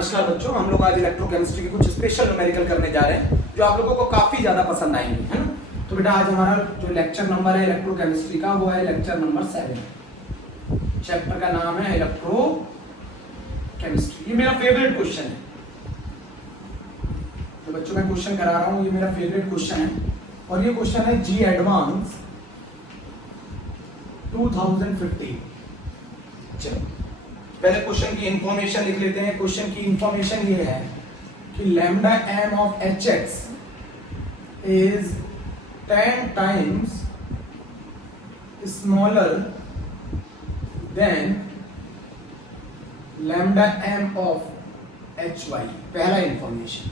नमस्कार बच्चों, हम लोग आज इलेक्ट्रोकेमिस्ट्री के कुछ स्पेशल न्यूमेरिकल करने जा रहे हैं जो आप लोगों को काफी ज्यादा पसंद आएंगे, है ना। तो बेटा आज हमारा जो लेक्चर नंबर है इलेक्ट्रोकेमिस्ट्री का वो है लेक्चर नंबर 7। चैप्टर का नाम है इलेक्ट्रोकेमिस्ट्री। ये मेरा फेवरेट क्वेश्चन है, तो बच्चों मैं क्वेश्चन करा रहा हूँ, ये मेरा फेवरेट क्वेश्चन है और ये क्वेश्चन है जी एडवांस 2015। चलो पहले क्वेश्चन की इंफॉर्मेशन लिख लेते हैं। क्वेश्चन की इंफॉर्मेशन ये है कि lambda M of H X is 10 times smaller than lambda M of H Y. पहला इंफॉर्मेशन,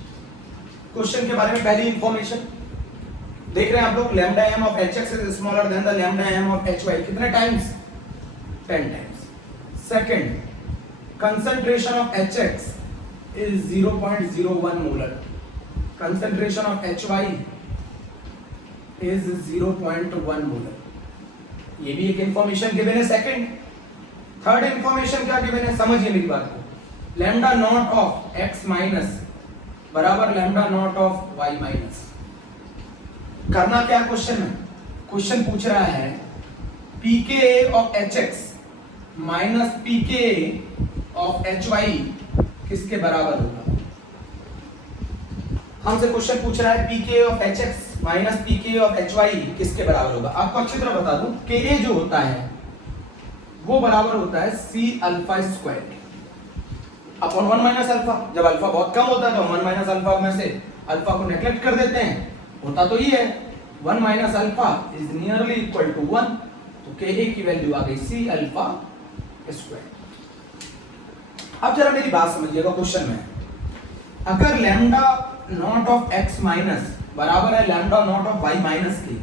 क्वेश्चन के बारे में पहली इंफॉर्मेशन देख रहे हैं आप लोग। Lambda M of H X is smaller than the lambda M of H Y. कितने times? 10 times. Second, concentration of HX is 0.01 molar. Concentration of HY is 0.1 molar. ये भी एक इंफॉर्मेशन गिवन है। सेकंड, थर्ड इंफॉर्मेशन क्या given है, समझिए मेरी बात को। Lambda naught of x minus बराबर lambda naught of y minus. करना क्या क्वेश्चन में? क्वेश्चन पूछ रहा है pKa of HX minus pKa of HY किसके बराबर होगा। हमसे क्वेश्चन पूछ रहा है pKa of HX minus pKa of HY किसके बराबर होगा। आपको अच्छी तरह बता दूं, Ka जो होता है वो बराबर होता है C alpha square upon 1 minus alpha. जब अल्फा बहुत कम होता है तो 1 माइनस अल्फा में से अल्फा को नेग्लेक्ट कर देते हैं। होता तो ये है 1 minus alpha is nearly equal to 1, तो Ka की वैल्यू आ गई C अल्फा स्क्वायर। अब जरा मेरी बात समझिएगा, क्वेश्चन में अगर lambda naught of x minus बराबर है lambda naught of y minus के,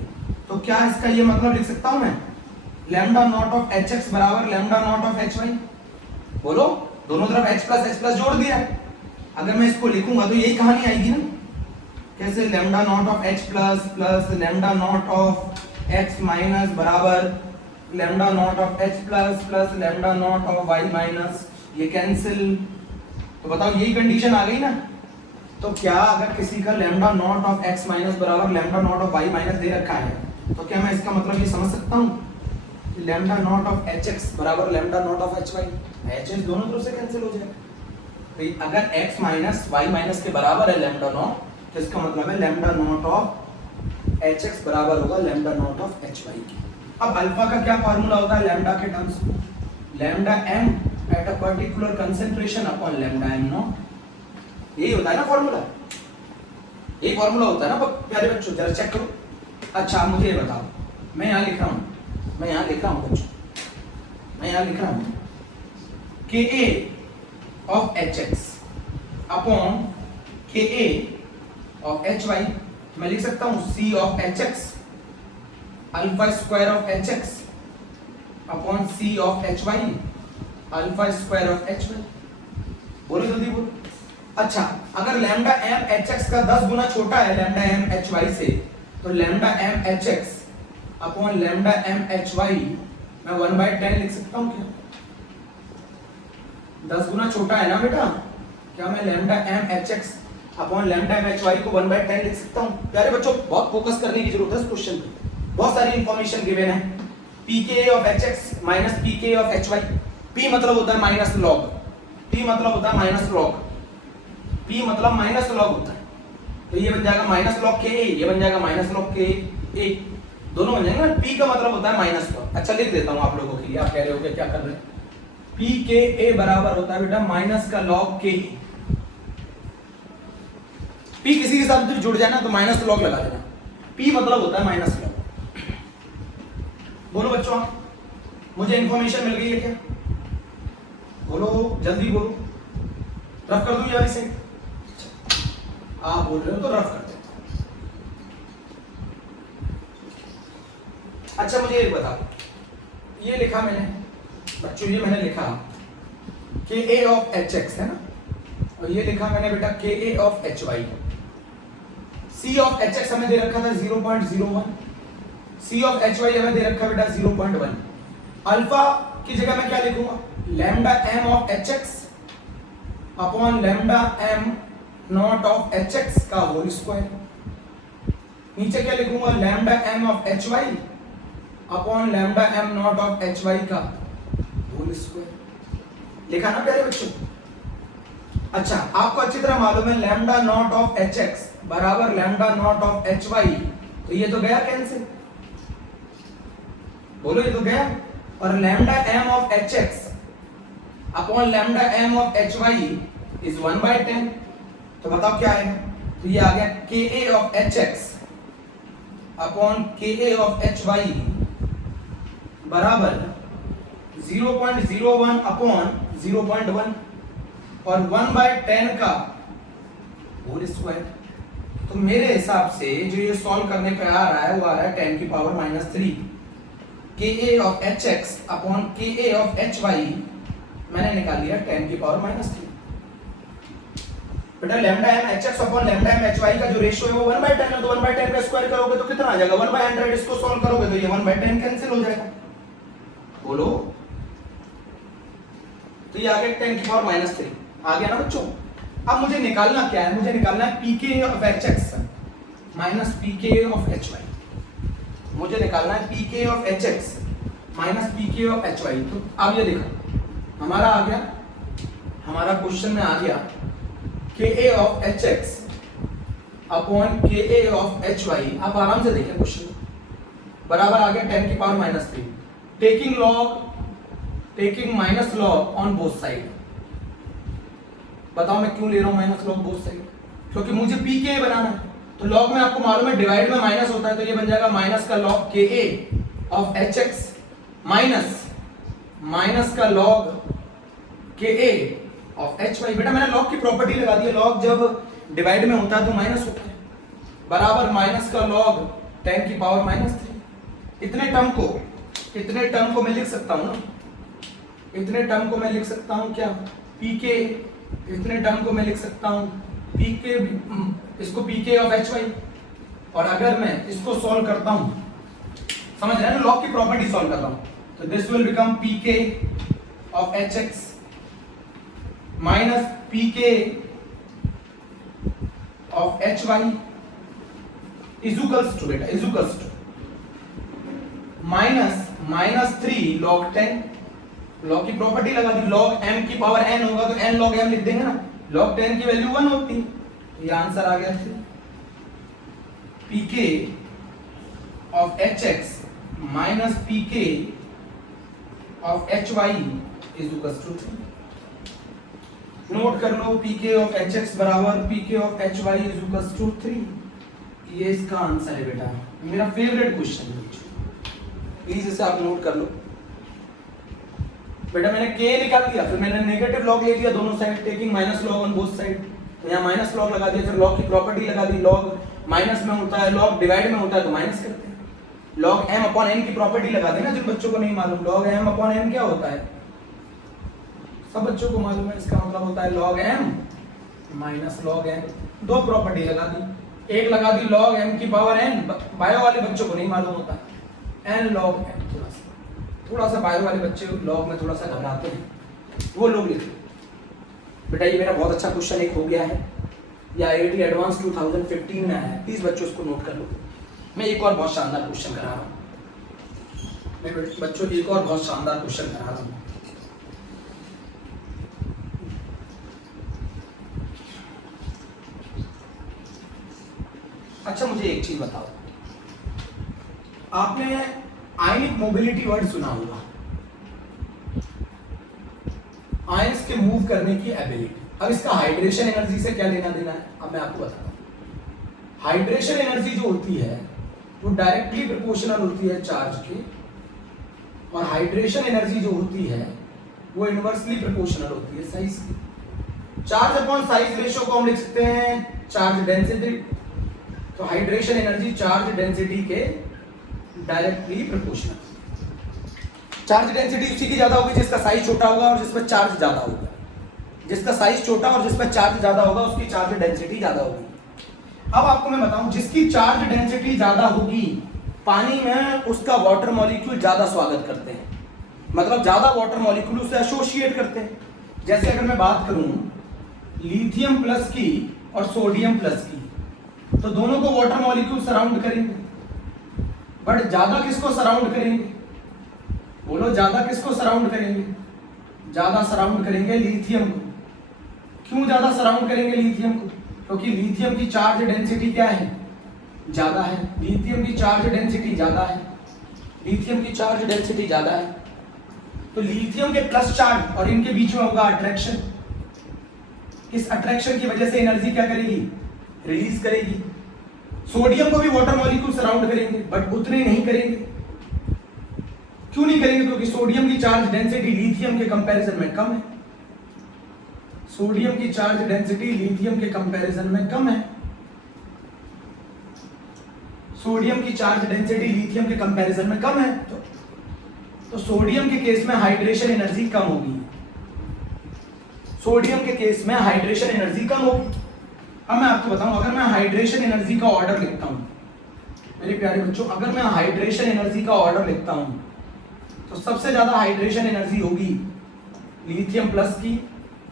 तो क्या इसका ये मतलब लिख सकता हूं मैं लैम्डा नॉट ऑफ hx बराबर लैम्डा नॉट ऑफ hy? बोलो, दोनों तरफ h प्लस जोड़ दिया। अगर मैं इसको लिखूंगा तो यही कहानी आएगी ना। कैसे? Lambda naught of h plus lambda naught of x minus बराबर lambda naught of h plus lambda naught of y minus. ये कैंसिल, तो बताओ यही कंडीशन आ गई ना। तो क्या अगर किसी का lambda naught of x minus बराबर lambda naught of y minus दे रखा है, तो क्या मैं इसका मतलब ये समझ सकता हूँ कि लैम्डा नॉट ऑफ hx बराबर lambda naught of hy? hx दोनों तरफ से कैंसिल हो जाएगा। तो अगर x माइनस y माइनस के बराबर है लैम्डा नॉट, तो इसका मतलब है लैम्डा नॉट ऑफ hx बराबर होगा लैम्डा नॉट ऑफ hy की। अब अल्फा का क्या फार्मूला होता है लैम्डा के टर्म्स में? Lambda m at a particular concentration upon lambda m naught। यही होता है ना फॉर्मूला, यही फॉर्मूला होता है ना प्यारे बच्चों, जरा चेक करो। अच्छा मुझे ये बताओ, मैं यहाँ लिख रहा हूँ बच्चों, मैं यहाँ लिख रहा हूँ Ka of hx upon Ka of hy। मैं लिख सकता हूँ C of hx alpha square of hx upon C of hy alpha square of hy। बोलो जल्दी बोलो। अच्छा, अगर लैम्डा m hx का 10 गुना छोटा है लैम्डा m hy से, तो lambda m hx upon lambda m hy मैं 1/10 लिख सकता हूँ क्या? 10 गुना छोटा है ना बेटा, क्या मैं lambda m hx upon lambda m hy को 1/10 लिख सकता हूँ? प्यारे बच्चों बहुत फोकस करने की जरूरत है इस क्वेश्चन पे, बहुत सारी इंफॉर्मेशन गिवन है। pKa of hx minus pKa of hy। P मतलब होता है माइनस लॉग, P मतलब होता है माइनस लॉग, P मतलब माइनस लॉग होता है। तो ये बन जाएगा माइनस लॉग Ka, ये बन जाएगा माइनस लॉग Ka, दोनों बन जाएंगे ना। P का मतलब होता है माइनस लॉग। अच्छा लिख देता हूँ आप लोगों के लिए, आप कह रहे हो कि क्या कर रहे हैं। pKa बराबर होता है बेटा माइनस का लॉग Ka। P किसी के साथ जुड़ जाए ना तो माइनस लॉग लगा देना। P मतलब होता है माइनस लॉग। बोलो बच्चों, मुझे इंफॉर्मेशन मिल गई है क्या? बोलो जल्दी बोलो। रफ कर दूं यार इसे? आप बोल रहे हो तो रफ कर देता हूं। अच्छा मुझे एक बताओ, ये लिखा मैंने बच्चों, ये मैंने लिखा Ka ऑफ hx है ना, और ये लिखा मैंने बेटा Ka of hy। C of hx हमें दे रखा था 0.01, C ऑफ hy हमें दे रखा बेटा 0.1। अल्फा की जगह मैं क्या लिखूंगा? Lambda m of hx upon lambda M naught of H X का होल स्क्वायर। नीचे क्या लिखूंगा, lambda M of H Y upon lambda M naught of H Y का होल स्क्वायर। लिखा ना प्यारे बच्चों। अच्छा, आपको अच्छी तरह मालूम है lambda naught of H X बराबर lambda naught of H Y, तो ये तो गया कैंसिल, बोलो ये तो गया। और lambda M of H X upon lambda M of H Y is 1/10, तो बताओ क्या आएगा, तो ये आ गया के ए ऑफ एच एक्स अपॉन के ए ऑफ एच वाई बराबर 0.01 अपॉन 0.1 और 1/10 का होल स्क्वायर। तो मेरे हिसाब से जो ये सॉल्व करने पे आ रहा है वो आ रहा है 10 की पावर -3 के ए ऑफ एच एक्स अपॉन के ए ऑफ एच वाई, मैंने निकाल लिया 10 की पावर -3। बेटा lambda M H X upon lambda M H Y का जो रेशियो है वो 1/10 है, तो 1/10 का स्क्वायर करोगे तो कितना आ जाएगा 1/100। इसको सॉल्व करोगे तो ये 1/10 कैंसिल हो जाएगा, बोलो। तो ये आ गया 10 की पावर -3 आ गया ना बच्चों। अब मुझे निकालना क्या है, मुझे निकालना है pk of hx minus pk of hy। मुझे निकालना है pk of hx minus pk of hy। तो अब ये देखो हमारा आ गया, हमारा क्वेश्चन में आ गया ka of hx upon ka of hy। आप आराम से देखें क्वेश्चन बराबर आ गया 10 की power -3 taking minus log on both side. बताओ मैं क्यों ले रहा हूं माइनस लॉग बोथ साइड, क्योंकि मुझे pk बनाना है। तो लॉग में आपको मालूम है डिवाइड में माइनस होता है, तो ये बन जाएगा माइनस का log ka of hx minus का लॉग ka ऑफ hy। बेटा मैंने लॉग की प्रॉपर्टी लगा दी है, लॉग जब डिवाइड में होता है तो माइनस होता है, बराबर माइनस का लॉग 10 की पावर -3। इतने टर्म को मैं लिख सकता हूं ना, इतने टर्म को मैं लिख सकता हूं क्या pk, इतने टर्म को मैं लिख सकता हूं pk, इसको pk ऑफ hy। और अगर मैं इसको सॉल्व करता हूं, समझ रहे हैं ना, लॉग की प्रॉपर्टी सॉल्व करता हूं, तो this will become pk of hx minus pk of hy equals to beta equals to -3 log 10। Log की प्रॉपर्टी लगा दी, log m की पावर n होगा तो n log m लिख देंगे ना, log 10 की वैल्यू 1 होती है। ये आंसर आ गया pk of hx minus pk of hy is equal to 3। Note कर लो pk ऑफ hx बराबर pk of hy is equal to 3। ये इसका आंसर है बेटा, मेरा फेवरेट क्वेश्चन है, प्लीज इसे आप नोट कर लो। बेटा मैंने k निकाल दिया, फिर मैंने नेगेटिव लॉग ले लिया दोनों side, taking minus log on both side. तो यहाँ माइनस लॉग लगा दिया, फिर लॉग की प्रॉपर्टी लगा दी, लॉग माइनस में होता है, लॉग डिवाइड में होता है तो माइनस करते हैं। लॉग m अपॉन n की प्रॉपर्टी लगा देना, जिन बच्चों को नहीं मालूम लॉग m अपॉन n क्या होता है, सब बच्चों को मालूम है। इसका मतलब होता है log m minus log n। दो प्रॉपर्टी लगा दी, एक लगा दी लॉग m की पावर n, बायो वाले बच्चों को नहीं मालूम होता n log m। थोड़ा सा बायो वाले बच्चे लॉग में थोड़ा सा घबराते हैं, वो लोग लिखते। बेटा ये मेरा बहुत अच्छा क्वेश्चन एक हो गया है, या IIT एडवांस 2015 में आया है, प्लीज बच्चों इसको नोट कर लो। मैं एक और बहुत शानदार क्वेश्चन करा रहा हूँ, मैं बच्चों एक और बहुत शानदार क्वेश्चन करा रहा हूँ। अच्छा मुझे एक चीज बताओ, आपने आयनिक मोबिलिटी वर्ड सुना होगा, आयंस के मूव करने की एबिलिटी। अब इसका हाइड्रेशन एनर्जी से क्या लेना देना है, अब मैं आपको बताता हूं। हाइड्रेशन एनर्जी जो होती है वो डायरेक्टली प्रोपोर्शनल होती है चार्ज के, और हाइड्रेशन एनर्जी जो होती है वो इनवर्सली प्रोपोर्शनल होती है साइज की। चार्ज अपॉन साइज रेशियो को हम लिख सकते हैं चार्ज डेंसिटी। तो हाइड्रेशन एनर्जी चार्ज डेंसिटी के डायरेक्टली प्रोपोर्शनल। चार्ज डेंसिटी उसी की ज्यादा होगी जिसका साइज छोटा होगा और जिसमें चार्ज ज्यादा होगा। जिसका साइज छोटा और जिसमें चार्ज ज्यादा होगा उसकी चार्ज डेंसिटी ज्यादा होगी। अब आपको मैं बताऊं, जिसकी चार्ज डेंसिटी ज्यादा होगी पानी में उसका वाटर मॉलिक्यूल ज्यादा स्वागत करते हैं, मतलब ज्यादा वाटर मॉलिक्यूल उससे एसोसिएट करते हैं। जैसे अगर मैं बात करूं लिथियम प्लस की और सोडियम प्लस की, तो दोनों को वाटर मॉलिक्यूल सराउंड करेंगे, बट ज्यादा किसको सराउंड करेंगे? बोलो ज्यादा किसको सराउंड करेंगे? ज्यादा सराउंड करेंगे लिथियम को। क्यों ज्यादा सराउंड करेंगे लिथियम को? क्योंकि लिथियम की चार्ज डेंसिटी क्या है? ज्यादा है। लिथियम की चार्ज डेंसिटी ज्यादा है, लिथियम की चार्ज डेंसिटी ज्यादा है, तो लिथियम के प्लस चार्ज और इनके बीच में होगा अट्रैक्शन। इस अट्रैक्शन की वजह से एनर्जी क्या करेगी? रिलीज करेगी। सोडियम को भी वाटर मॉलिक्यूल सराउंड करेंगे, बट उतने नहीं करेंगे। क्यों नहीं करेंगे? क्योंकि सोडियम की चार्ज डेंसिटी लिथियम के कंपैरिजन में कम है। सोडियम की चार्ज डेंसिटी लिथियम के कंपैरिजन में कम है। सोडियम की चार्ज डेंसिटी लिथियम के कंपैरिजन में कम है, तो सोडियम के केस में हाइड्रेशन एनर्जी कम होगी। सोडियम के केस में हाइड्रेशन एनर्जी कम होगी। अब मैं आपको बताऊं, अगर मैं हाइड्रेशन एनर्जी का ऑर्डर लिखता हूं मेरे प्यारे बच्चों, अगर मैं हाइड्रेशन एनर्जी का ऑर्डर लिखता हूं, तो सबसे ज्यादा हाइड्रेशन एनर्जी होगी लिथियम प्लस की,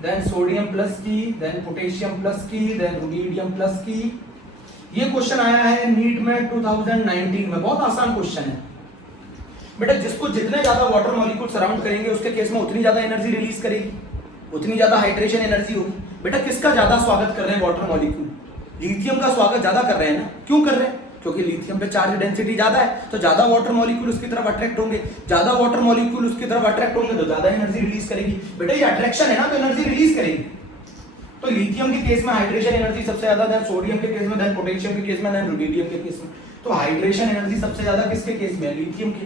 देन सोडियम प्लस की, देन पोटेशियम प्लस की, देन रुबिडियम प्लस की। ये क्वेश्चन आया है नीट में 2019 में, बहुत आसान क्वेश्चन है बेटा। जिसको जितने ज्यादा वाटर मॉलिक्यूल सराउंड करेंगे उसके केस में उतनी ज्यादा एनर्जी रिलीज करेगी, उतनी ज्यादा हाइड्रेशन एनर्जी होगी। बेटा किसका ज्यादा स्वागत कर रहे हैं वाटर मॉलिक्यूल? लिथियम का स्वागत ज्यादा कर रहे हैं ना। क्यों कर रहे हैं? क्योंकि लिथियम पे चार्ज डेंसिटी ज्यादा है, तो ज्यादा वाटर मॉलिक्यूल उसकी तरफ अट्रैक्ट होंगे। ज्यादा वाटर मॉलिक्यूल उसकी तरफ अट्रैक्ट होंगे तो ज्यादा एनर्जी रिलीज करेगी। बेटा ये अट्रैक्शन है ना, तो एनर्जी रिलीज करेगी। तो लिथियम के केस में हाइड्रेशन एनर्जी सबसे ज्यादा, देन सोडियम के केस में, देन पोटेशियम के केस में, देन रुबिडियम के केस में। तो हाइड्रेशन एनर्जी सबसे ज्यादा किसके केस में? लिथियम के,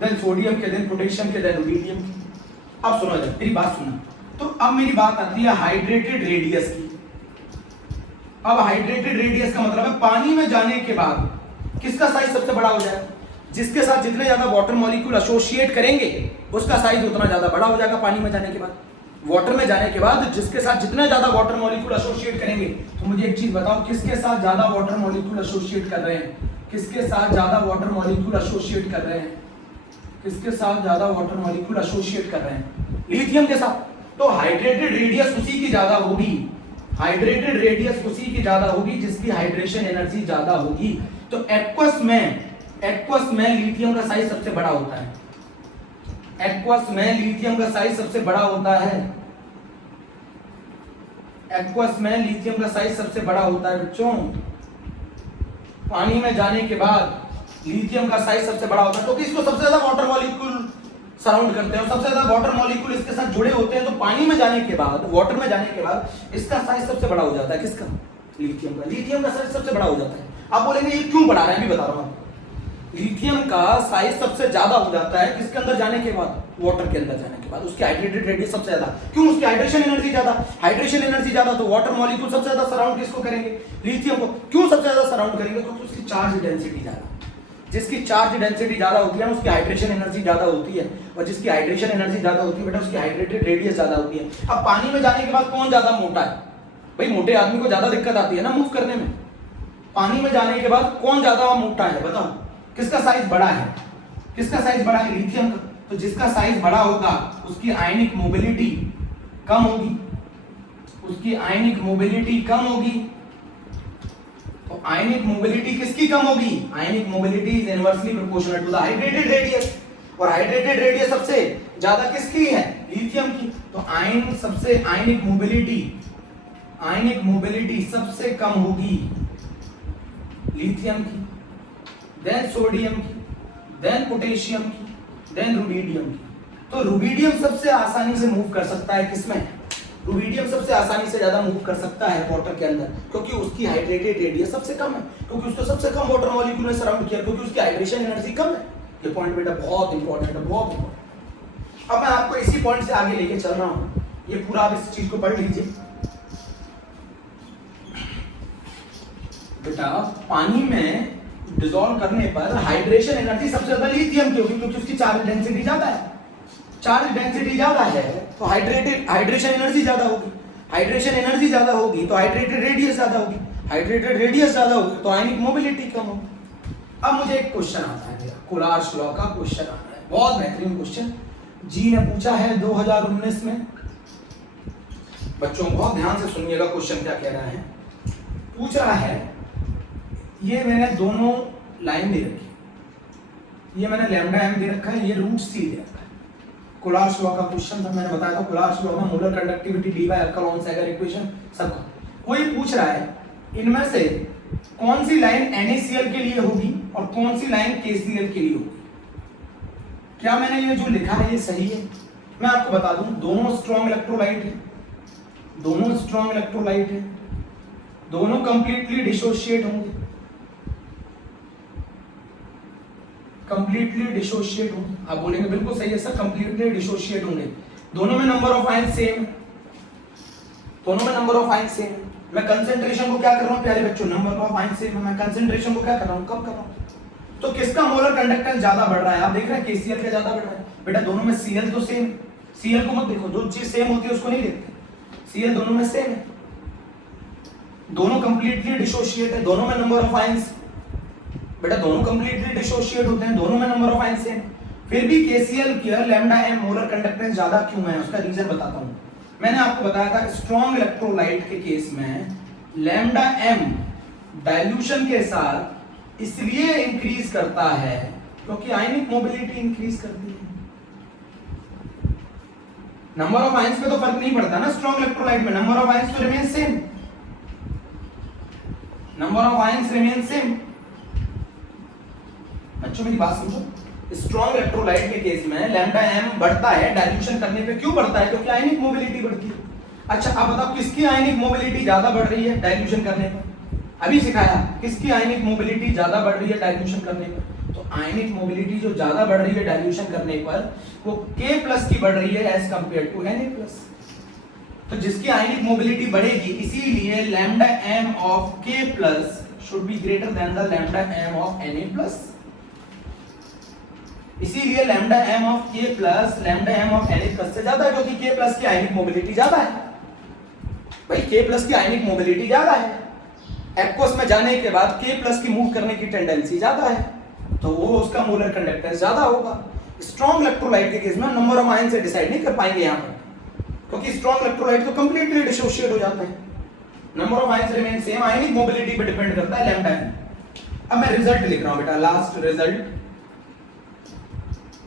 देन सोडियम के, देन पोटेशियम के, देन रुबिडियम के। अब सुनो जरा, मेरी बात सुनो। तो अब मेरी बात आती है हाइड्रेटेड रेडियस की। अब हाइड्रेटेड रेडियस का मतलब है पानी में जाने के बाद किसका साइज सबसे बड़ा हो जाएगा? जिसके साथ जितने ज्यादा वाटर मॉलिक्यूल एसोसिएट करेंगे उसका साइज उतना ज्यादा बड़ा हो जाएगा पानी में जाने के बाद। वाटर में जाने के बाद जिसके साथ जितने ज्यादा वाटर मॉलिक्यूल एसोसिएट करेंगे, तो मुझे एक चीज बताओ, किसके साथ ज्यादा वाटर मॉलिक्यूल एसोसिएट कर रहे हैं? किसके साथ ज्यादा वाटर मॉलिक्यूल एसोसिएट कर रहे हैं? किसके साथ ज्यादा वाटर मॉलिक्यूल एसोसिएट कर रहे हैं? लिथियम के साथ। तो हाइड्रेटेड रेडियस उसी की ज्यादा होगी, हाइड्रेटेड रेडियस उसी की ज्यादा होगी जिसकी हाइड्रेशन एनर्जी ज्यादा होगी। तो एक्वस में लिथियम का साइज सबसे बड़ा होता है। एक्वस में लिथियम का साइज सबसे बड़ा होता है। एक्वस में लिथियम का साइज सबसे बड़ा होता है बच्चों। पानी में जाने के बाद लिथियम का साइज सबसे बड़ा होता है, क्योंकि इसको सबसे ज्यादा वाटर मॉलिक्यूल सराउंड करते हैं और सबसे ज्यादा वाटर मॉलिक्यूल इसके साथ जुड़े होते हैं। तो पानी में जाने के बाद, वाटर में जाने के बाद इसका साइज सबसे बड़ा हो जाता है। किसका? लिथियम का। लिथियम का साइज सबसे बड़ा हो जाता है। आप बोलेंगे ये क्यों बढ़ा रहे हैं? अभी बता रहा हूं। लिथियम का साइज सबसे ज्यादा हो जाता है किसके अंदर जाने के बाद? वाटर के अंदर जाने के बाद। उसकी हाइड्रेटेड रेडियस सबसे ज्यादा। क्यों? उसकी हाइड्रेशन एनर्जी ज्यादा। हाइड्रेशन एनर्जी ज्यादा तो वाटर मॉलिक्यूल सबसे ज्यादा सराउंड किसको करेंगे? लिथियम को। क्यों सबसे ज्यादा सराउंड करेंगे? क्योंकि उसकी चार्ज डेंसिटी ज्यादा। जिसकी चार्ज डेंसिटी ज्यादा होती है ना, उसकी हाइड्रेशन एनर्जी ज्यादा होती है, और जिसकी हाइड्रेशन एनर्जी ज्यादा होती है बेटा उसकी हाइड्रेटेड रेडियस ज्यादा होती है। अब पानी में जाने के बाद कौन ज्यादा मोटा है? भाई मोटे आदमी को ज्यादा दिक्कत आती है ना मूव करने में। पानी में जाने के बाद कौन ज्यादा मोटा है? बताओ किसका साइज बड़ा है? किसका साइज बड़ा है? लिथियम का। तो जिसका साइज बड़ा होगा उसकी आयनिक मोबिलिटी कम होगी, उसकी आयनिक मोबिलिटी कम होगी। तो आयनिक मोबिलिटी किसकी कम होगी? Ionic mobility is inversely proportional to the hydrated radius. और हाइड्रेटेड रेडियस सबसे ज्यादा किसकी है? लिथियम की। तो आयनिक मोबिलिटी सबसे कम होगी लिथियम की, देन सोडियम की, देन पोटेशियम की, देन रुबिडियम की। तो रुबिडियम सबसे आसानी से मूव कर सकता है किसमें? रुबिडियम सबसे आसानी से ज्यादा मूव कर सकता है वाटर के अंदर, क्योंकि उसकी हाइड्रेटेड रेडियस सबसे कम है, क्योंकि उसको सबसे कम वाटर मॉलिक्यूल ने सराउंड किया, क्योंकि उसकी हाइड्रेशन एनर्जी कम है। ये पॉइंट बेटा बहुत इंपॉर्टेंट है, बहुत इंपॉर्टेंट। अब मैं आपको इसी पॉइंट से आगे लेके चल रहा हूं, ये पूरा आप इस चीज को पढ़ लीजिए बेटा। पानी में डिसॉल्व करने पर हाइड्रेशन एनर्जी सबसे ज्यादा लिथियम की होगी, क्योंकि उसकी चार्ज डेंसिटी ज्यादा है। चार्ज डेंसिटी ज्यादा है तो हाइड्रेशन एनर्जी ज्यादा होगी। हाइड्रेशन एनर्जी ज्यादा होगी तो हाइड्रेटेड रेडियस ज्यादा होगी। हाइड्रेटेड रेडियस ज्यादा होगी तो आयनिक मोबिलिटी कम होगी। अब मुझे एक क्वेश्चन आता है, कोलार्स लॉ का क्वेश्चन आता है, बहुत बेहतरीन क्वेश्चन। जी ने पूछा है 2019 में। बच्चों बहुत ध्यान से सुनिएगा क्वेश्चन क्या कह रहा है। पूछ रहा है, ये मैंने दोनों लाइन दे रखी, ये मैंने लैम्डा एम दे रखा है, ये रूट सी दे रखा है। कोलार्स लॉ का क्वेश्चन था, मैंने बताया था कोलार्स लॉ में molar conductivity Debye Hückel सैगर इक्वेशन सबका। कोई पूछ रहा है इनमें से कौन सी लाइन NaCl के लिए होगी और कौन सी लाइन KCl के लिए होगी। क्या मैंने ये जो लिखा है ये सही है? मैं आपको बता दूं, दोनों स्ट्रॉन्ग इलेक्ट्रोलाइट है, दोनों स्ट्रॉन्ग इलेक्ट्रोलाइट है, दोनों कंप्लीटली डिसोशिएट होंगे, कंप्लीटली डिसोशिएट होंगे। आप बोलेंगे बिल्कुल सही है सर, कंप्लीटली डिसोशिएट होंगे। दोनों में नंबर ऑफ आयन सेम, दोनों में नंबर ऑफ आयन सेम। मैं कंसंट्रेशन को क्या कर रहा हूं प्यारे बच्चों, नंबर ऑफ आयन सेम है, मैं कंसंट्रेशन को क्या कर रहा हूं, कम कर रहा हूं। तो किसका मोलर कंडक्टेंस ज्यादा बढ़ रहा है? आप देख रहे हैं KCl का ज्यादा बढ़ रहा है। बेटा दोनों में Cl तो सेम, Cl को मत देखो, जो चीज सेम होती है उसको नहीं देखते। Cl दोनों में सेम है, दोनों कंप्लीटली डिसोशिएट है, दोनों में नंबर ऑफ आयंस, बेटा दोनों कंप्लीटली डिसोशिएट होते हैं, दोनों में नंबर ऑफ आयंस सेम। फिर भी KCl की लैम्डा m मोलर कंडक्टेंस ज्यादा क्यों है, उसका रीजन बताता हूं। मैंने आपको बताया था स्ट्रॉन्ग इलेक्ट्रोलाइट के केस में लैम्डा m डाइल्यूशन के साथ इसलिए इंक्रीज करता है क्योंकि आयनिक मोबिलिटी इंक्रीज करती है। नंबर ऑफ आयंस पे तो फर्क नहीं पड़ता ना स्ट्रॉन्ग इलेक्ट्रोलाइट में, नंबर ऑफ आयंस तो remain same, number of ions remain same. बच्चों मेरी बात समझो, स्ट्रॉन्ग इलेक्ट्रोलाइट के केस में लैम्डा m बढ़ता है डाइल्यूशन करने पे। क्यों बढ़ता है? क्योंकि आयनिक मोबिलिटी बढ़ती है। अच्छा अब बताओ किसकी आयनिक मोबिलिटी ज्यादा बढ़ रही है डाइल्यूशन करने पर? अभी सिखाया किसकी आयनिक मोबिलिटी ज्यादा बढ़ रही है डाइल्यूशन करने पर। तो आयनिक मोबिलिटी जो ज्यादा बढ़ रही है डाइल्यूशन करने पर वो K+ की बढ़ रही है एज कंपेयर टू Na+। तो जिसकी आयनिक मोबिलिटी बढ़ेगी, इसीलिए lambda m of K+ should be greater than the lambda m of Na+। इसीलिए lambda m of K+ lambda m of Na+ से ज्यादा है, क्योंकि K+ की आयनिक मोबिलिटी ज्यादा है। भाई K+ की आयनिक मोबिलिटी ज्यादा है, एक्वस में जाने के बाद K+ की मूव करने की टेंडेंसी ज्यादा है, तो वो उसका मोलर कंडक्टेंस ज्यादा होगा। स्ट्रॉन्ग इलेक्ट्रोलाइट के केस में नंबर ऑफ आयन से डिसाइड नहीं कर पाएंगे यहाँ पर, क्योंकि स्ट्रॉन्ग इलेक्ट्रोलाइट तो कंप्लीटली डिसोशिएट हो जाते हैं, number of ion remain same, ionic mobility पे डिपेंड करता है लैम्डा m। अब मैं रिजल्ट लिख रहा हूं बेटा, लास्ट रिजल्ट।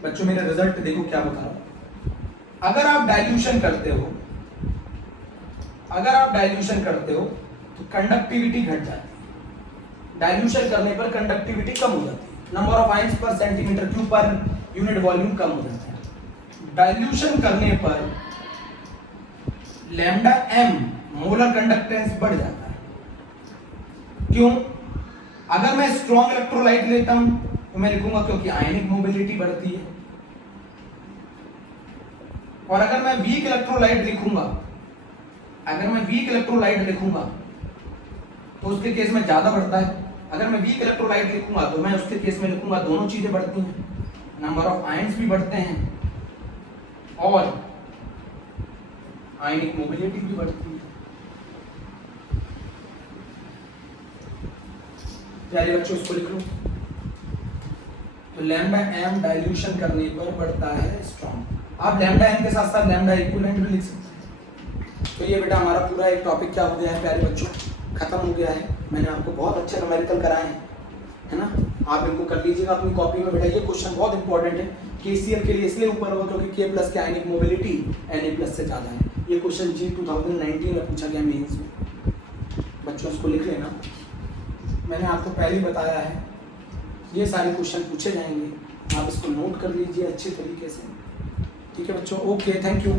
बच्चों मेरा रिजल्ट देखो क्या बता रहा हूं। अगर आप डाइल्यूशन करते हो, अगर आप डाइल्यूशन करते हो तो कंडक्टिविटी घट जाती है, डाइल्यूशन करने पर कंडक्टिविटी कम हो जाती है, number of ions per centimetre cube per unit volume कम हो जाता है। डाइल्यूशन करने पर लैम्डा m मोलर कंडक्टेंस बढ़ जाता है। क्यों? अगर मैं स्ट्रॉन्ग इलेक्ट्रोलाइट लेता हूं तो मैं लिखूंगा क्योंकि आयनिक मोबिलिटी बढ़ती है, और अगर मैं वीक इलेक्ट्रोलाइट लिखूंगा, अगर मैं वीक इलेक्ट्रोलाइट लिखूंगा तो उसके केस में ज्यादा बढ़ता है। अगर मैं वीक इलेक्ट्रोलाइट लिखूंगा तो मैं उसके केस में लिखूंगा दोनों चीजें बढ़ती हैं, नंबर ऑफ आयंस भी बढ़ते हैं और आयनिक मोबिलिटी भी बढ़ती है। प्यारे बच्चों इसको लिख लो। तो लैम्डा m डाइल्यूशन करने पर बढ़ता है स्ट्रॉन्ग। आप लैम्डा m के साथ साथ लैम्डा इक्विवेलेंट भी लिख सकते हैं। तो ये बेटा हमारा पूरा एक टॉपिक क्या हो गया है प्यारे बच्चों, खत्म हो गया है। मैंने आपको बहुत अच्छे न्यूमेरिकल कराए हैं, है ना। आप इनको कर लीजिएगा अपनी कॉपी में बेटा। ये क्वेश्चन बहुत इंपॉर्टेंट है, KCl के लिए इसलिए ऊपर होगा क्योंकि K+ की आयनिक मोबिलिटी Na+ से ज़्यादा है। ये क्वेश्चन जी 2019 में पूछा गया मेंस में। बच्चों इसको लिख लेना, मैंने आपको पहले ही बताया है ये सारे क्वेश्चन पूछे जाएंगे, आप इसको नोट कर लीजिए अच्छे तरीके से। ठीक है बच्चों, ओके, थैंक यू।